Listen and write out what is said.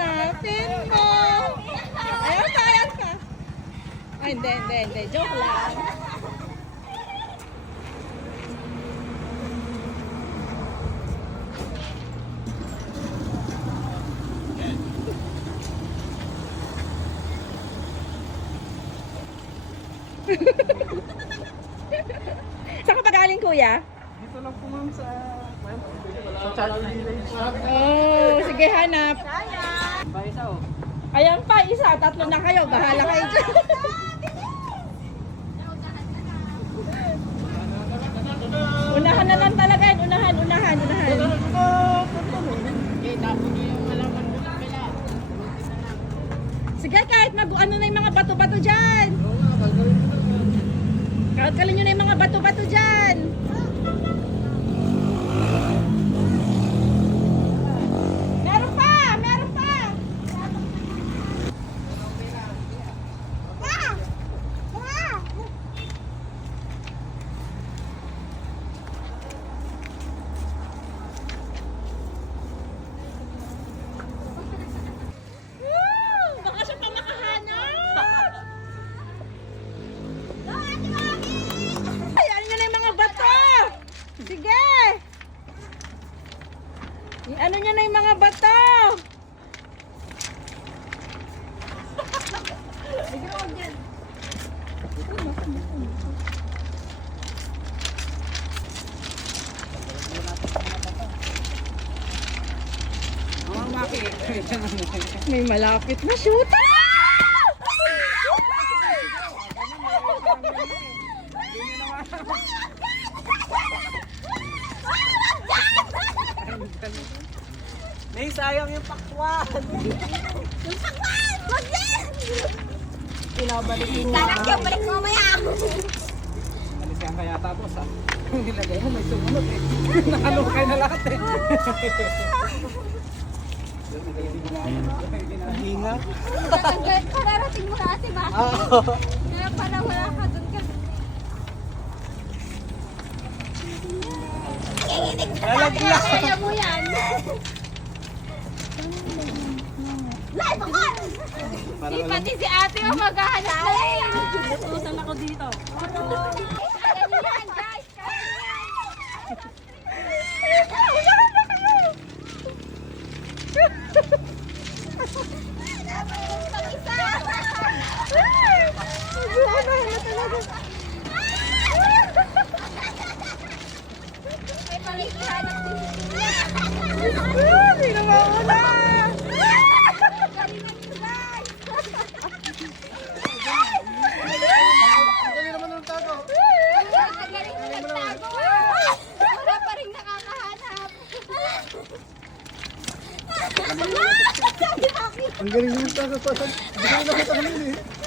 Hanapin mo. Ayan ka, ayan ka. Ay, hindi. Joke lang. Saan ka pa galing, kuya? Dito lang po ma'am sa Charlie Village. Oh, sige, hanap. Baisa oh. Ayan pa, isa. Tatlo na kayo. Bahala kayo dyan. Unahan na lang talaga yan. Unahan. Sige, kahit ano na yung mga bato-bato dyan. Kalkalin nyo na yung mga bato-bato dyan. Meron pa. Baka siya pa makahanap. Ay, ano nyo na yung mga bato. Sige. Ano nyo na yung mga bato. May malapit na shoot. May sayang yung pakwan. Yung sakwan! Wag din! Pinabalik mo. Tanak yung balik mo maya! Malisayan kaya tapos ha. Yung nilagay mo may sumunod eh. Nakalukay na lahat eh. Hinga. Kararating mo na ate ba? Kaya pala wala ka doon ka. Lalaglag. Kaya mo yan! Live ako! Di pati si ate mo maghahanap na eh! Tutusan ako dito. Kaya niyo yan guys! Kaya niyo yan! Mag-isa! May panghihanap din. Sino mauna? Galingan nyo guys! Ang galing naman ng tago. Ang galing mo nagtago ah! Wala pa rin nakakahanap. Ang galing ng tago. Hindi ko nakita kanina eh.